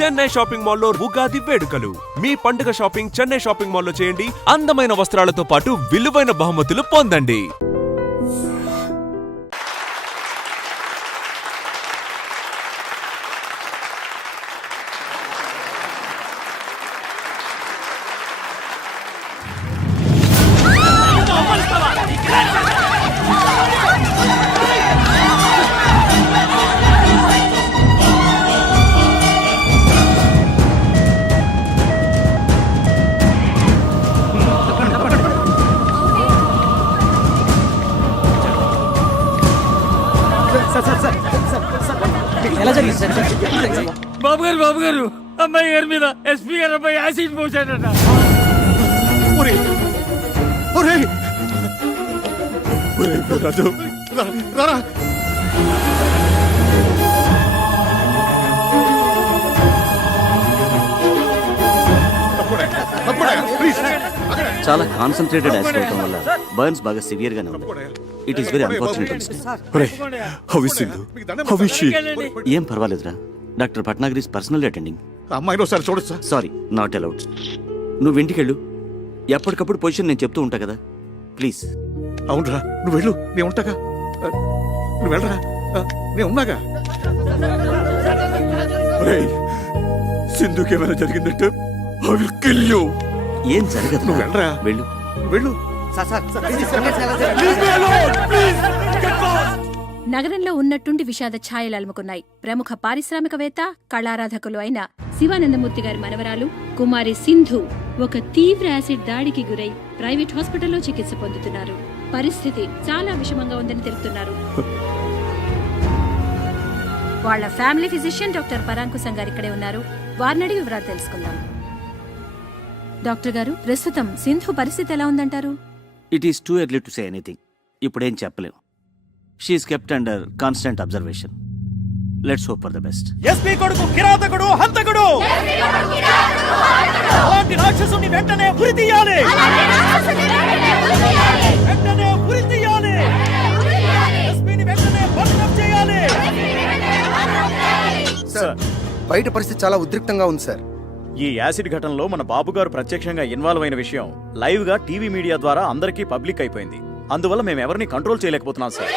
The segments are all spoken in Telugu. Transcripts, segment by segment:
చెన్నై షాపింగ్ మాల్లో ఉగాది వేడుకలు. మీ పండుగ షాపింగ్ చెన్నై షాపింగ్ మాల్లో చేయండి. అందమైన వస్త్రాలతో పాటు విలువైన బహుమతులు పొందండి. బాబు గారు అమ్మాయి గారి మీద ఎస్పీ గారు అబ్బాయి యాసిడ్ పోసాడట. చాలా కాన్సన్ట్రేటెడ్ యాసిడ్ అవడం వల్ల బర్న్స్ బాగా సివియర్ గానే ఉంది. It is very unfortunate. ఏం పర్వాలేదురా, doctor Bhatnagar is personal attending. అమ్మాయిని ఒకసారి చూడొచ్చా? Sorry, not allowed. నువ్వు ఇంటికెళ్ళు, ఎప్పటికప్పుడు పొజిషన్ నేను చెప్తూ ఉంటా కదా, ప్లీజ్. అవునరా, నువ్వు వెళ్ళు, నేను ఉంటాగా. నువ్వు వెళ్ళరా, నేను ఉన్నాగా. సింధుకి ఏమైనా జరిగిందంటే I will kill you. ఏం జరగదు, నువ్వు వెళ్ళరా, వెళ్ళు వెళ్ళు. నగరంలో ఉన్నట్టుండి విషాద ఛాయలు అలుముకున్నాయి. ప్రముఖ పారిశ్రామికవేత్త, కళారాధకులు అయిన శివానందమూర్తి గారి మనవరాలు కుమారి సింధు ఒక తీవ్ర యాసిడ్ దాడికి గురై ప్రైవేట్ హాస్పిటల్లో చికిత్స పొందుతున్నారు. పరిస్థితి చాలా విషమంగా ఉందని తెలుపుతున్నారు. వాళ్ళ ఫ్యామిలీ ఫిజిషియన్ డాక్టర్ పరాంకుశం గారు ఇక్కడే ఉన్నారు. వారిని అడిగి వివరాలు తెలుసుకుందాం. డాక్టర్ గారు, ప్రస్తుతం సింధు పరిస్థితి ఎలా ఉందంటారు? It is too early to say anything. ఇప్పుడేం చెప్పలేం. She is kept under constant observation. Let's hope for the best. SP కొడుకు కిరాతకుడు, హంతకుడు. అలాంటి రాక్షసుని వెంటనే ఉరి తీయాలి. వెంటనే ఉరి తీయాలి. ఎస్పీని వెంటనే బర్తరఫ్ చేయాలి. సార్, బయట పరిస్థితి చాలా ఉద్రిక్తంగా ఉంది సార్. ఈ యాసిడ్ ఘటనలో మన బాబు గారు ప్రత్యక్షంగా ఇన్వాల్వ్ అయిన విషయం లైవ్ గా టీవీ మీడియా ద్వారా అందరికీ పబ్లిక్ అయిపోయింది. అందువల్ల మేము ఎవరిని కంట్రోల్ చేయలేకపోతున్నాం సార్.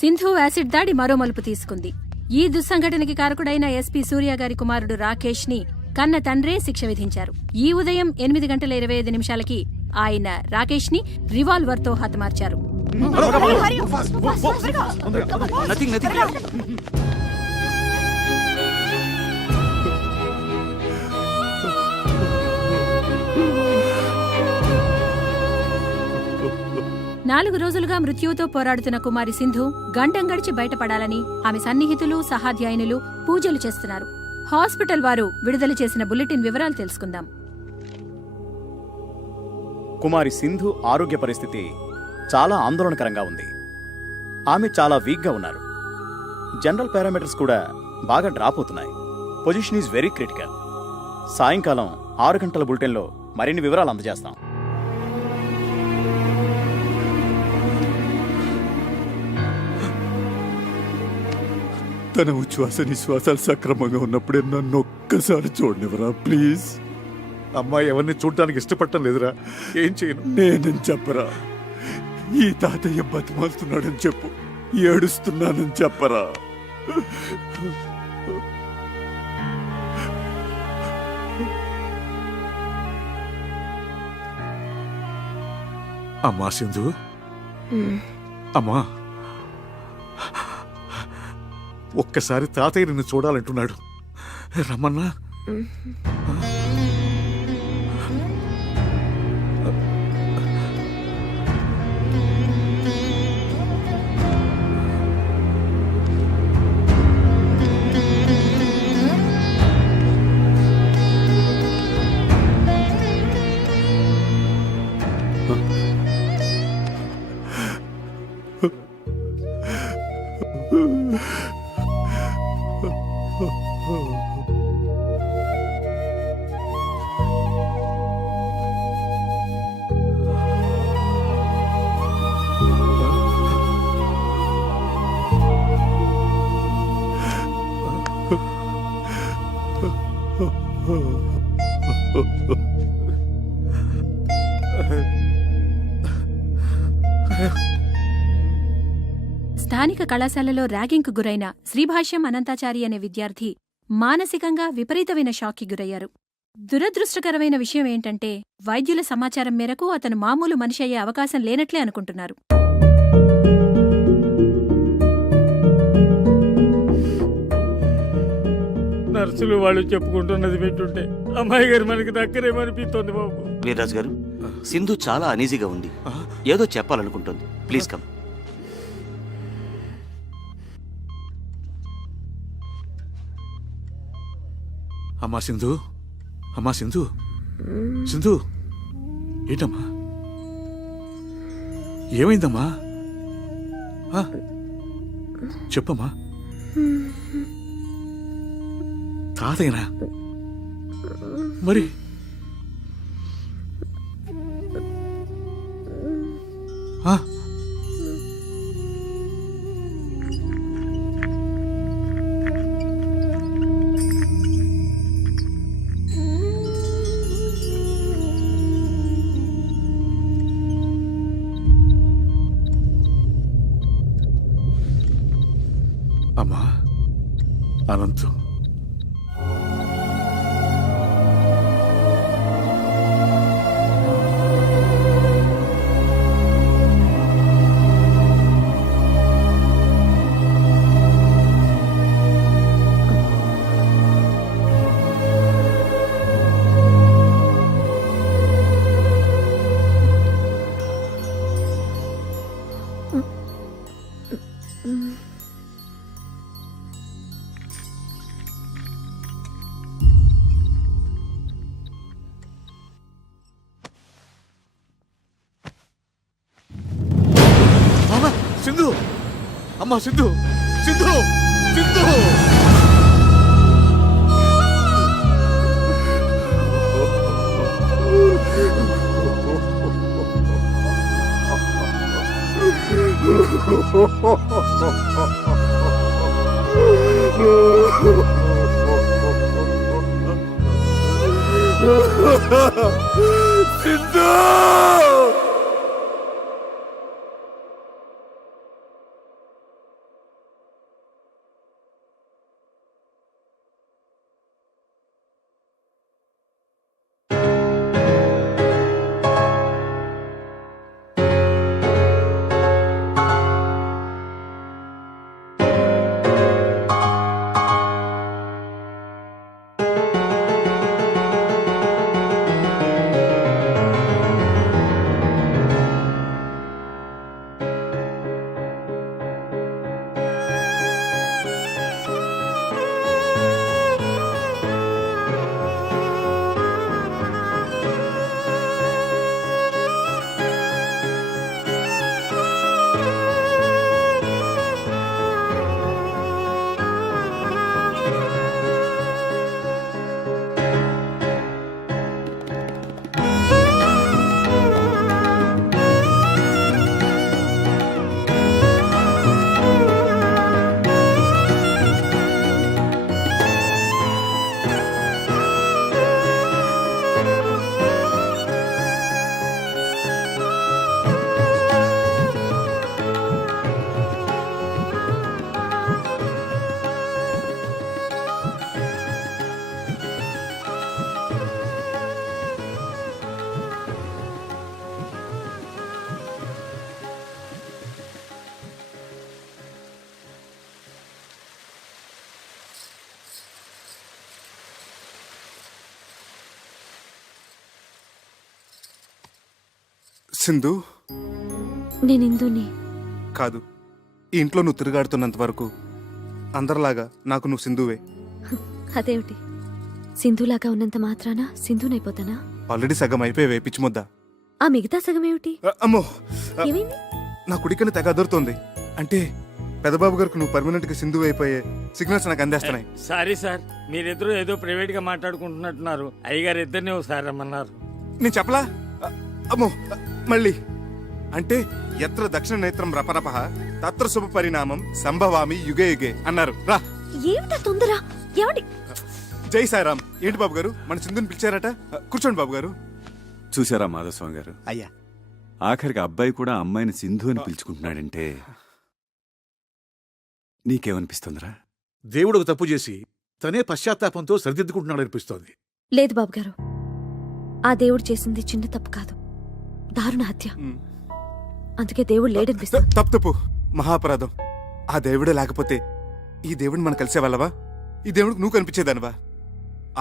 సింధు యాసిడ్ దాడి మరో మలుపు తీసుకుంది. ఈ దుస్సంఘటనకి కారకుడైన ఎస్పీ సూర్య గారి కుమారుడు రాకేష్ ని కన్న తండ్రే శిక్ష విధించారు. ఈ ఉదయం 8:25 ఆయన రాకేష్ ని రివాల్వర్ తో హతమార్చారు. నాలుగు రోజులుగా మృత్యువుతో పోరాడుతున్న కుమారి సింధు గంటం గడిచి బయటపడాలని ఆమె సన్నిహితులు, సహాధ్యాయునులు పూజలు చేస్తున్నారు. హాస్పిటల్ వారు విడుదల చేసిన బులెటిన్ వివరాలు తెలుసుకుందాం. కుమారి సింధు ఆరోగ్య పరిస్థితి చాలా ఆందోళనకరంగా ఉంది. ఆమె చాలా వీక్ గా ఉన్నారు. జనరల్ పారామీటర్స్ కూడా బాగా డ్రాప్ అవుతున్నాయి. Position is very critical. సాయంకాలం 6 గంటల బులెటిన్లో మరిన్ని వివరాలు అందజేస్తాం. తన ఉచ్ఛ్వాస నిశ్వాసాలు సక్రమంగా ఉన్నప్పుడే నన్ను ఒక్కసారి చూడనివరా ప్లీజ్. అమ్మాయి ఎవరిని చూడటానికి ఇష్టపడటం లేదురా. ఏం చేయను? నేనని చెప్పరా. ఈ తాతయ్య బతిమాలుతున్నాడని చెప్పు. ఏడుస్తున్నానని చెప్పరా. అమ్మా సింధు, అమ్మా, ఒక్కసారి తాతయ్య నిన్ను చూడాలంటున్నాడు. రమ్మన్నా. స్థానిక కళాశాలలో ర్యాగింగ్కు గురైన శ్రీభాష్యం అనంతాచారి అనే విద్యార్థి మానసికంగా విపరీతమైన షాక్కి గురయ్యారు. దురదృష్టకరమైన విషయం ఏంటంటే వైద్యుల సమాచారం మేరకు అతను మామూలు మనిషి అయ్యే అవకాశం లేనట్లే అనుకుంటున్నారు. నర్సులు వాళ్ళు చెప్పుకుంటున్నది వింటుంటే అమ్మాయి గారు మనకి దగ్గరేమనిపిస్తోంది బాబు. వీర్రాజు గారు, సింధు చాలా అనీజీగా ఉంది, ఏదో చెప్పాలనుకుంటుంది. Please come. అమ్మా సింధు, అమ్మా సింధు, సింధు, ఏంటమ్మా ఏమైందమ్మా? ఆ? చెప్పమ్మా. తాతయ్యనా? మరి ఆ? అమ్మా అనంతు, సింధు, అమ్మా సింధు, సింధు, సింధు. సింధు. సింధు, నేను ఇందుని కాదు, ఈ ఇంట్లో నువ్వు తిరుగాడుతున్నంత వరకు అందరిలాగా నాకు నువ్వు సింధువే. అదేమిటి, సింధులాగా ఉన్నంత మాత్రాన సింధునైపోతానా? ఆల్రెడీ సగం అయిపోయావే పిచ్చిముద్ద. ఆ మిగతా సగం ఏమిటి? అమ్మో, ఏమైంది? నా కుడికని తెగ అదురుతోంది. అంటే పెదబాబు గారికి నువ్వు పర్మనెంట్ గా సింధు అయిపోయే సిగ్నల్స్ నాకు అందేస్తున్నాయి. సారీ సార్, మీరిద్దరూ ఏదో ప్రైవేట్ గా మాట్లాడుకుంటున్నట్టున్నారు. అయ్యగారు ఇద్దరిని ఒకసారి రమ్మన్నారు. నేను చెప్పలా? అమ్మో, మళ్ళీ అంటే ఎత్ర దక్షిణ నేత్రం రపరప తత్ర శుభ పరిణామం సంభవామి యుగే యుగే అన్నారు. రా, ఏమిటా తొందర? ఏమండి? జై సాయిరామ్. ఏంటి బాబు గారు, మన సింధుని పిలిచారట? కూర్చోండి బాబు గారు. చూసారా మాధవస్వామి గారు, అయ్యా ఆఖరికి అబ్బాయి కూడా అమ్మాయిని సింధు అని పిలుచుకుంటున్నాడంటే నీకేమనిపిస్తుందిరా? దేవుడు ఒక తప్పు చేసి తనే పశ్చాత్తాపంతో సరిదిద్దుకుంటున్నాడు అనిపిస్తోంది. లేదు బాబు గారు, ఆ దేవుడు చేసింది చిన్న తప్పు కాదు, దారుణ హత్య. అందుకే దేవుడు లేడనిపిస్తుంది. తప్పు మహాపరాధం. ఆ దేవుడే లేకపోతే ఈ దేవుడిని మనం కలిసేవాళ్ళవా? ఈ దేవుడికి నువ్వు కనిపించేదానివా?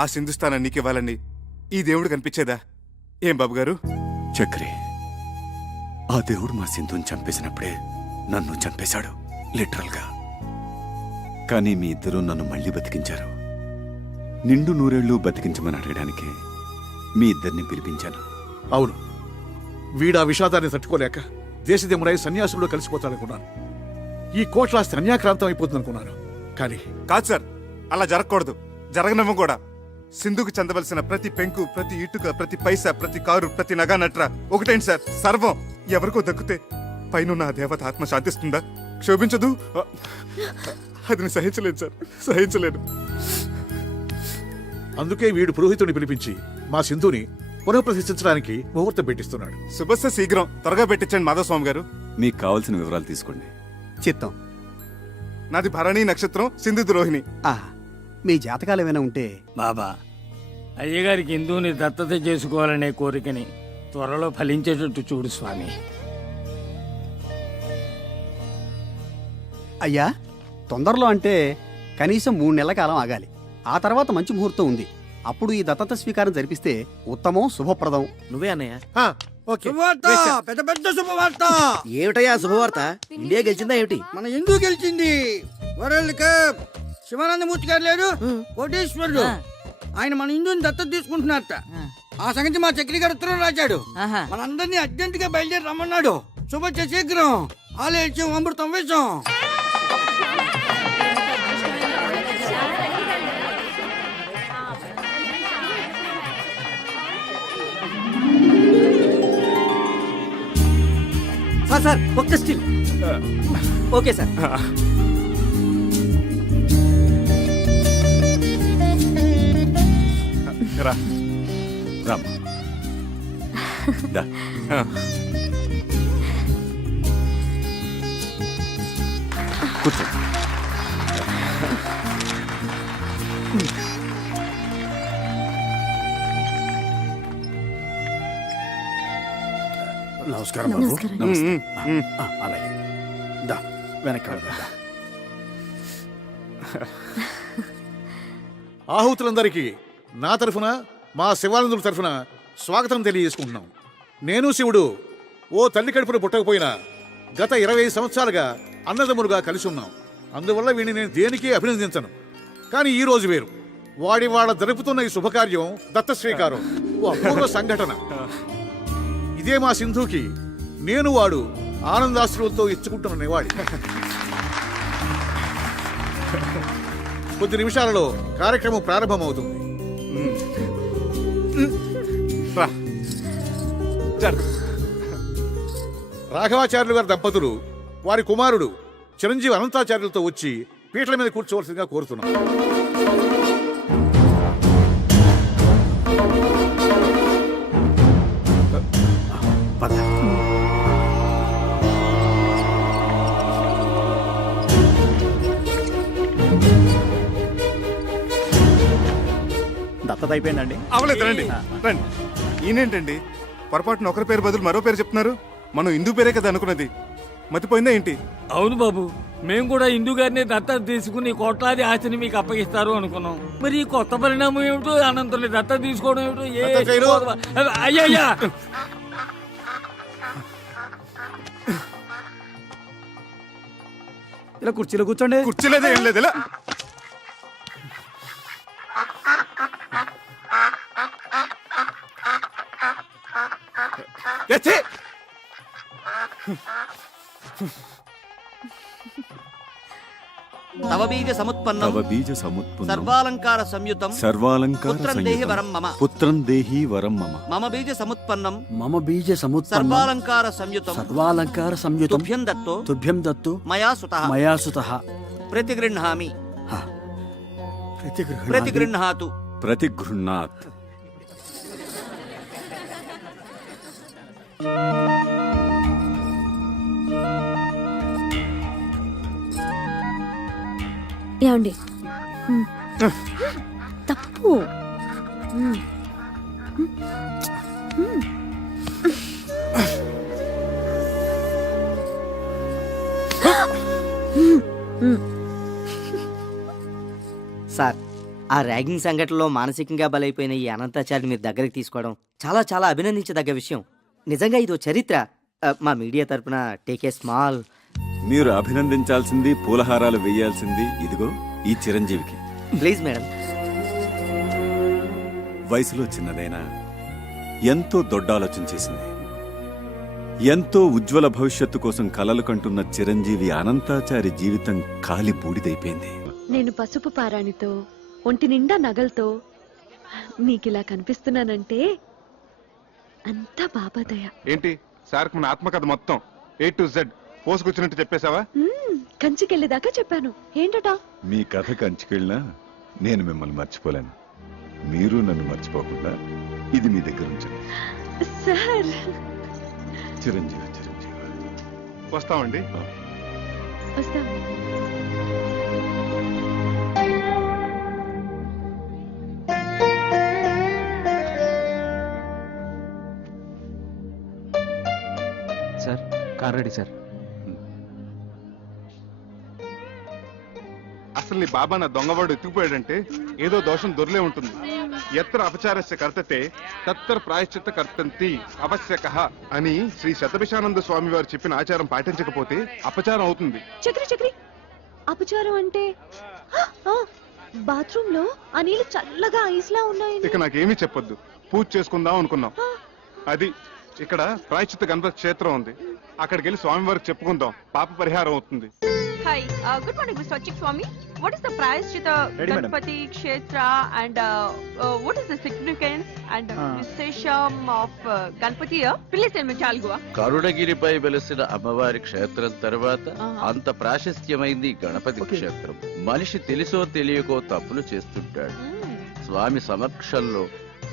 ఆ సింధుస్థానం నీకివ్వాలని ఈ దేవుడు కనిపించేదా? ఏం బాబు గారు? చక్రి, ఆ దేవుడు మా సింధుని చంపేసినప్పుడే నన్ను చంపేశాడు, లిటరల్గా. కానీ మీ ఇద్దరూ నన్ను మళ్ళీ బతికించారు. నిండు నూరేళ్లు బతికించమని అడగడానికి మీ ఇద్దరిని పిలిపించాను. అవును, వీడా విషాదాన్ని తట్టుకోలేక దేశదేముడై సన్యాసుల్లో కలిసిపోతాడనుకున్నాను. ఈ కోట్లాస్తి అన్యాక్రాంతం అయిపోతుందనుకున్నాను. కానీ కాదు సార్, అలా జరగకూడదు, జరగనివ్వం కూడా. సింధుకు చెందవలసిన ప్రతి పెంకు, ప్రతి ఇటుక, ప్రతి పైసా, ప్రతి కారు, ప్రతి నగా నట్ర ఒకటేంటి సార్, సర్వం ఎవరికో దక్కితే పైన ఆ దేవత ఆత్మ శాంతిస్తుందా? క్షోభించదు. అది నేను సహించలేను సార్, సహించలేను. అందుకే వీడు పురోహితుడిని పిలిపించి మా సింధుని పునఃప్రతిష్ఠించడానికి ముహూర్తం పెట్టిస్తున్నాడు. శుభస్య శీఘ్రం, త్వరగా పెట్టించండి మాధవస్వామి గారు. మీకు కావలసిన వివరాలు తీసుకోండి. చిత్తం. నాది భరణి నక్షత్రం, సింధు రోహిణి. మీ జాతకాలు ఏమైనా ఉంటే బాబా, అయ్యగారికి హిందువుని దత్తత చేసుకోవాలనే కోరికని త్వరలో ఫలించేటట్టు చూడు స్వామి. అయ్యా, తొందరలో అంటే కనీసం 3 నెలల కాలం ఆగాలి. ఆ తర్వాత మంచి ముహూర్తం ఉంది. అప్పుడు ఈ దత్తత స్వీకారం జరిపిస్తే ఉత్తమం, శుభప్రదం. నువ్వే అన్నయ్య. పెద్ద పెద్ద శుభవార్త. ఏమిటయ్యా శుభవార్త? ఇండియా గెలిచిందా ఏమిటి? మన ఎందుకు గెలిచింది? World cup. శివానందమూర్తి గారు లేరు, కోటేశ్వరుడు, ఆయన మన హిందూని దత్తత తీసుకుంటున్నారట. ఆ సంగతి మా చక్రి గారు ఉత్తరం రాశాడు. మనందరినీ అర్జెంట్ గా బయలుదేరి రమ్మన్నాడు. శుభ శీఘ్రం, ఆలయం అమృతం వేషం. సార్ ఒక్క స్టిల్. Okay sir. రా రామ్, దా. కూర్చో. నమస్కారం బాబు. నమస్కారం. అలాగే దా, వెనక్కి వెళ్దాం. ఆహుతులందరికీ నా తరఫున, మా శివానందుల తరఫున స్వాగతం తెలియజేసుకుంటున్నాం. నేను శివుడు ఓ తల్లి కడుపున పుట్టకపోయినా గత 20 సంవత్సరాలుగా అన్నదమ్ములుగా కలిసి ఉన్నాం. అందువల్ల వీడిని నేను దేనికి అభినందించను. కానీ ఈ రోజు వేరు. వాడి వాళ్ళ జరుపుతున్న ఈ శుభకార్యం దత్త శ్రీకారం, ఓ అపూర్వ సంఘటన. ఇదే మా సింధుకి నేను వాడు ఆనందాశ్రువులతో ఇచ్చుకుంటున్న నివాళి. కొద్ది నిమిషాలలో కార్యక్రమం ప్రారంభమవుతుంది. రాఘవాచార్యులు గారి దంపతులు వారి కుమారుడు చిరంజీవి అనంతాచార్యులతో వచ్చి పీటల మీద కూర్చోవలసిందిగా కోరుతున్నాం. దత్తత అయిపోయిందండి. అవలేదు, రండి రండి. ఈయనేంటండి పొరపాటున ఒకరి పేరు బదులు మరో పేరు చెప్తున్నారు? మనం హిందూ పేరే కదా అనుకున్నది, మతిపోయిందా ఏంటి? అవును బాబు, మేము కూడా హిందూ గారిని దత్తత తీసుకుని కోట్లాది ఆస్తిని మీకు అప్పగిస్తారు అనుకున్నాం. మరి ఈ కొత్త పరిణామం ఏమిటో, అనంతుని దత్తత తీసుకోవడం ఏమిటో. అయ్యా ఇలా కుర్చీలో కూర్చోండి. కుర్చీలేదే ఏం లేదు, ఇలా బీజ సముత్పన్నం తవ బీజ సముత్పన్నం సర్వాలంకార సంయుతం సర్వాలంకార పుత్రం దేహి వరం మమ. పుత్రం దేహి వరం మమ. మమ బీజ సముత్పన్నం మమ బీజ సముత్పన్నం సర్వాలంకార సంయుతం సర్వాలంకార సంయుతం తుభ్యం దత్తో తుభ్యం దత్తు మయా సుతః మయా సుతః ప్రతిగృహ్ణామి ప్రతిగృహణామి ప్రతిగృహ్ణాతు. ప్రతిగృహ్ణాత్. ఏమండి తప్పు. సార్, ఆ ర్యాగింగ్ సంఘటనలో మానసికంగా బలైపోయిన ఈ అనంతాచారిని మీరు దగ్గరికి తీసుకోవడం చాలా చాలా అభినందించదగ్గ విషయం. నిజంగా ఇదో చరిత్ర. మా మీడియా తరపున టేక్ ఏ స్మాల్. మీరు అభినందించాల్సింది, పూలహారాలు వేయాల్సింది ఇదిగో ఈ చిరంజీవికి. Please madam. వయసులో చిన్నదైనా ఎంతో దొడ్డ ఆలోచన చేసింది. ఎంతో ఉజ్వల భవిష్యత్తు కోసం కలలు కంటున్న చిరంజీవి అనంతాచారి జీవితం కాలి బూడిదైపోయింది. నేను పసుపు పారాణితో ఒంటి నిండా నగలతో నీకిలా కనిపిస్తున్నానంటే అంతా బాబాదయ. ఏంటి సార్ మన ఆత్మకథ మొత్తం A to Z పోసుకొచ్చినట్టు చెప్పేశావా? కంచికెళ్ళేదాకా చెప్పాను. ఏంటట? మీ కథ కంచుకెళ్ళినా నేను మిమ్మల్ని మర్చిపోలేను. మీరు నన్ను మర్చిపోకుండా ఇది మీ దగ్గర ఉంచండి. సార్, చిరంజీవి చిరంజీవి. వస్తామండి. వస్తాం. Sir, car ready sir. అసలు నీ బాబా నా దొంగవాడు ఎత్తుకుపోయాడంటే ఏదో దోషం దొరలే ఉంటుంది. ఎత్ర అపచారస్య కర్తతే తత్తర ప్రాయశ్చిత్త కర్తంతి అవశ్యకః అని శ్రీ శతభిషానంద స్వామి వారు చెప్పిన ఆచారం పాటించకపోతే అపచారం అవుతుంది. చక్రి చక్రి, అపచారం అంటే బాత్రూమ్ లో ఆ నీళ్ళు చల్లగా ఐస్లా ఉన్నాయి. ఇక నాకేమీ చెప్పొద్దు. పూజ చేసుకుందాం అనుకున్నాం. అది ఇక్కడ ప్రాయశ్చిత్త గణపతి క్షేత్రం ఉంది. అక్కడికి వెళ్ళి స్వామి వారికి చెప్పుకుందాం. పాప పరిహారం అవుతుంది. Hi, good morning, Mr. Achik Swami. What is the Prayaschitta Ganpati Kshetra and what is the significance and Vishesham of Ganpati here? Please tell me, Chalgua. కరుణగిరిపై వెలిసిన అమ్మవారి క్షేత్రం తర్వాత అంత ప్రాశస్త్యమైంది గణపతి క్షేత్రం. మనిషి తెలిసో తెలియకో తప్పులు చేస్తుంటాడు. స్వామి సమక్షంలో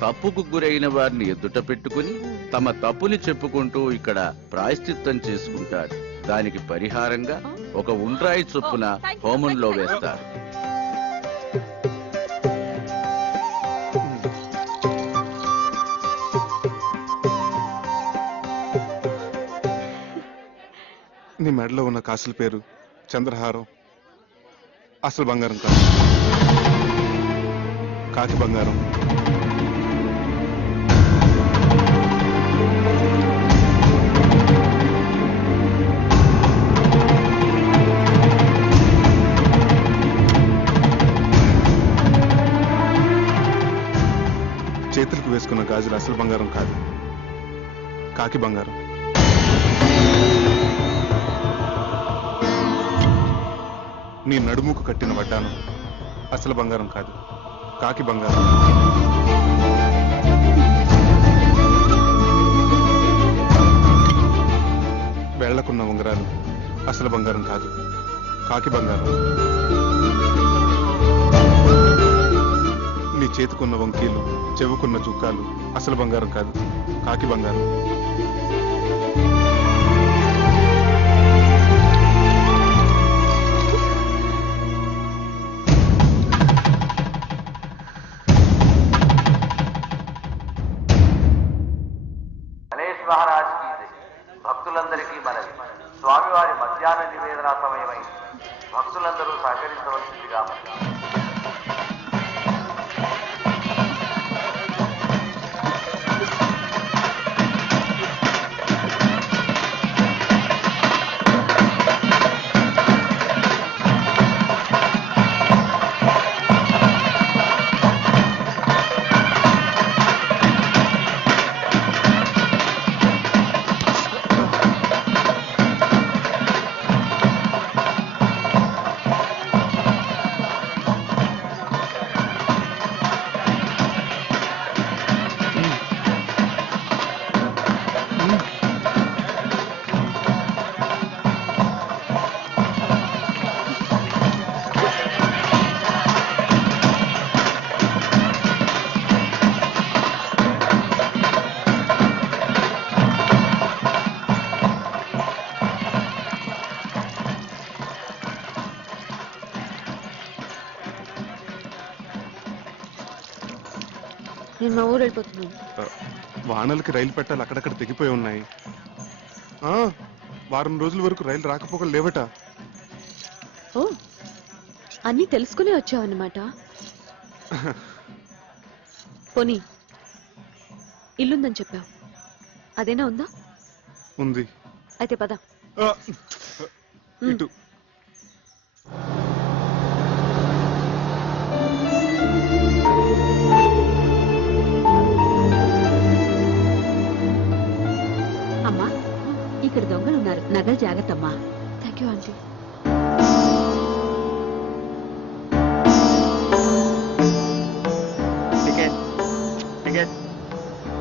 తప్పుకు గురైన వారిని ఎదుట పెట్టుకుని తమ తప్పుని చెప్పుకుంటూ ఇక్కడ ప్రాయశ్చిత్తం చేసుకుంటారు. దానికి పరిహారంగా ఒక ఉండ్రాయి చొప్పున హోమంలో వేస్తారు. నీ మెడలో ఉన్న కాసుల పేరు చంద్రహారం. అసలు బంగారం కాదు, కాకి బంగారం. చేతులకు వేసుకున్న గాజులు అసలు బంగారం కాదు, కాకి బంగారం. నీ నడుముకు కట్టిన వడ్డాను అసలు బంగారం కాదు, కాకి బంగారం. వేళ్లకున్న ఉంగరాలు అసలు బంగారం కాదు, కాకి బంగారం. నీ చేతుకున్న వంకీలు, చెవుకున్న చుక్కాలు అసలు బంగారం కాదు, కాకి బంగారం. గణేష్ మహారాజ్ కి భక్తులందరికీ మనవి. స్వామివారి మధ్యాహ్న నివేదన సమయమై భక్తులందరూ సహకరించవలసిందిగా మనవి. నేను మా ఊరు వెళ్ళిపోతున్నాను. వానలకి రైలు పెట్టాలి అక్కడక్కడ తెగిపోయి ఉన్నాయి. వారం రోజుల వరకు రైలు రాకపోకలు లేవట. ఓ, అన్నీ తెలుసుకునే వచ్చావన్నమాట. పోనీ ఇల్లుందని చెప్పావు, అదేనా ఉందా? ఉంది. అయితే పద. ఇటు అమ్మా, ఇక్కడ దొంగలు ఉన్నారు, నగలు జాగ్రత్త అమ్మా. Thank you aunty.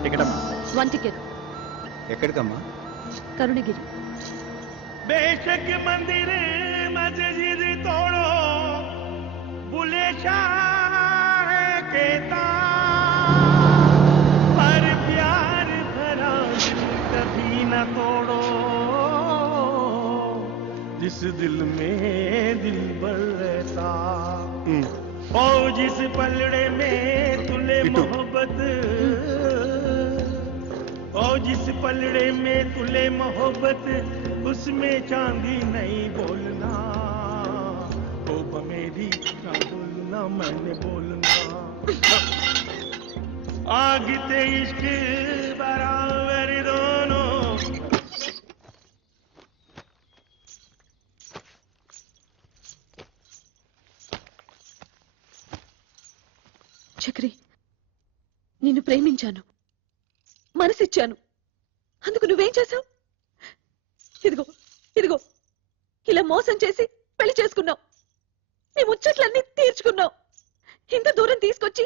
టికెట్ అమ్మా. 1 టికెట్. ఎక్కడికమ్మా? కరుణగిరి. बेशक मंदिर मस्जिद तोड़ो, बुले शाह कहता, पर प्यार भरा दिल कभी न तोड़ो, जिस दिल में दिल भर रहता, ओ जिस पलड़े में तुले मोहब्बत, ओ जिस पलड़े में तुले मोहब्बत, उसमें चांदी नहीं बोलना, ओ मेरी ना बोलना, मैंने बोलना, आग ते इश्क बराबर दोनों. చక్రి, నిన్ను ప్రేమించాను, మనసిచ్చాను, అందుకు నువ్వేం చేశావు? ఇదిగో ఇదిగో ఇలా మోసం చేసి పెళ్లి చేసుకున్నావు, నీ ముచ్చట్లన్నీ తీర్చుకున్నావు, ఇంత దూరం తీసుకొచ్చి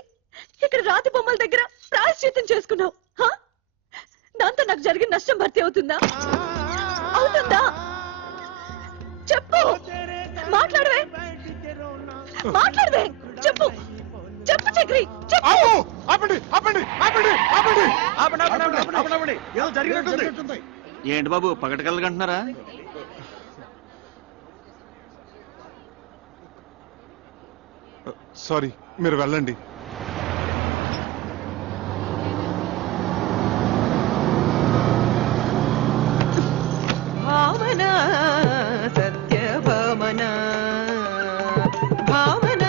ఇక్కడ రాతి బొమ్మల దగ్గర ప్రాయశ్చిత్తం చేసుకున్నావు. దాంతో నాకు జరిగిన నష్టం భర్తీ అవుతుందా? అవుతుందా? చెప్పు, మాట్లాడవే, మాట్లాడవే, చెప్పు, చెప్పు చక్రి, చెప్పు. ఏంటి బాబు పగటకల్లగంటున్నారా? సారీ, మీరు వెళ్ళండి. భావన సత్యభామన, భావన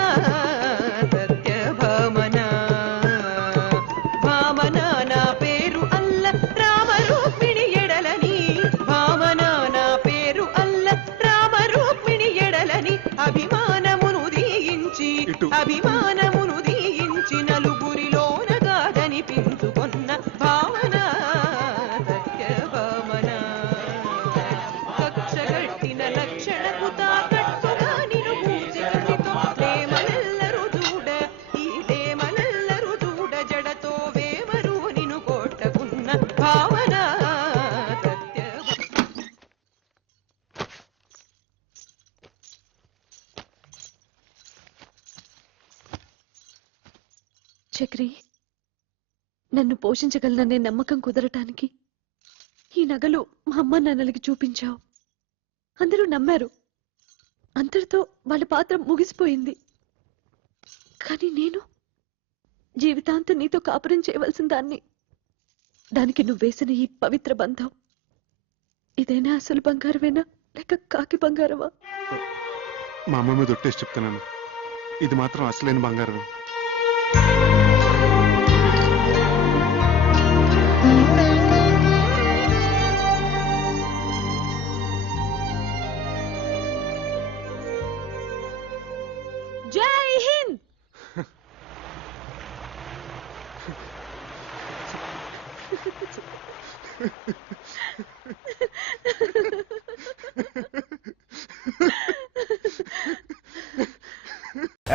సత్యభామన, భామన నా పేరు అల్ల రామ రూక్మిణి ఎడలని, భామన నా పేరు అల్ల రామ రూక్మిణి ఎడలని, అభిమానమును దీయించి అభిమానమును దీయించి నలుగురిలోనగాదనిపించుకొన్న భావన సత్యభామన, కక్షగట్టిన లక్షణకు తాకట్టుగా నిను పూజితునితో ప్రేమలెల్లరూ చూడ, ఈ ప్రేమలెల్లరూ చూడ, జడతో వేమరు నిను కొట్టకున్న భావన సత్యభామన. చక్రి, నన్ను పోషించగలననే నమ్మకం కుదరటానికి ఈ నగలు మా అమ్మ నాన్నలకి చూపించావు. అందరూ నమ్మారు, అంతటితో వాళ్ళ పాత్ర ముగిసిపోయింది. కానీ నేను జీవితాంతం నీతో కాపురం చేయవలసిన దాన్ని. దానికి నువ్వు వేసిన ఈ పవిత్ర బంధం ఇదైనా అసలు బంగారమేనా లేక కాకి బంగారమా? మా అమ్మ మీద ఒట్టేసి చెప్తున్నాను, ఇది మాత్రం అసలైన బంగారమే. జై Hind.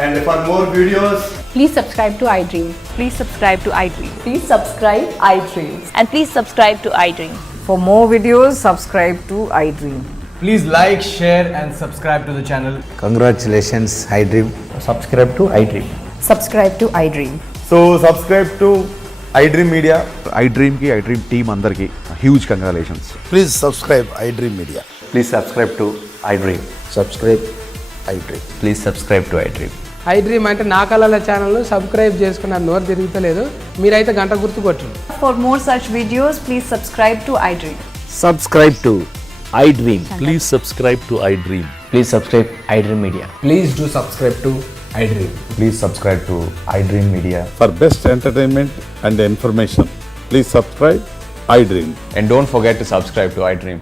And for more videos, Please subscribe to iDream. Please subscribe to iDream. Please subscribe iDream. And please subscribe to iDream. For more videos, subscribe to iDream. please like, share and subscribe to the channel. Congratulations iDream. Subscribe to iDream. Subscribe to iDream. So subscribe to iDream Media. iDream కి iDream టీమ్ అందరికి huge congratulations. Please subscribe iDream media. Please subscribe to iDream. Subscribe iDream. Please subscribe to iDream. iDream అంటే నా కళల ఛానల్ సబ్స్క్రైబ్ చేసుకున్న నోరు తిరుగుతలేదు. మీరైతే గంట గుర్తు కొట్టండి. For more such videos, please subscribe to iDream. Subscribe to iDream. Please subscribe to iDream. Please subscribe iDream Media. Please do subscribe to iDream. Please subscribe to iDream Media. For best entertainment and information please subscribe I dream. And don't forget to subscribe to iDream.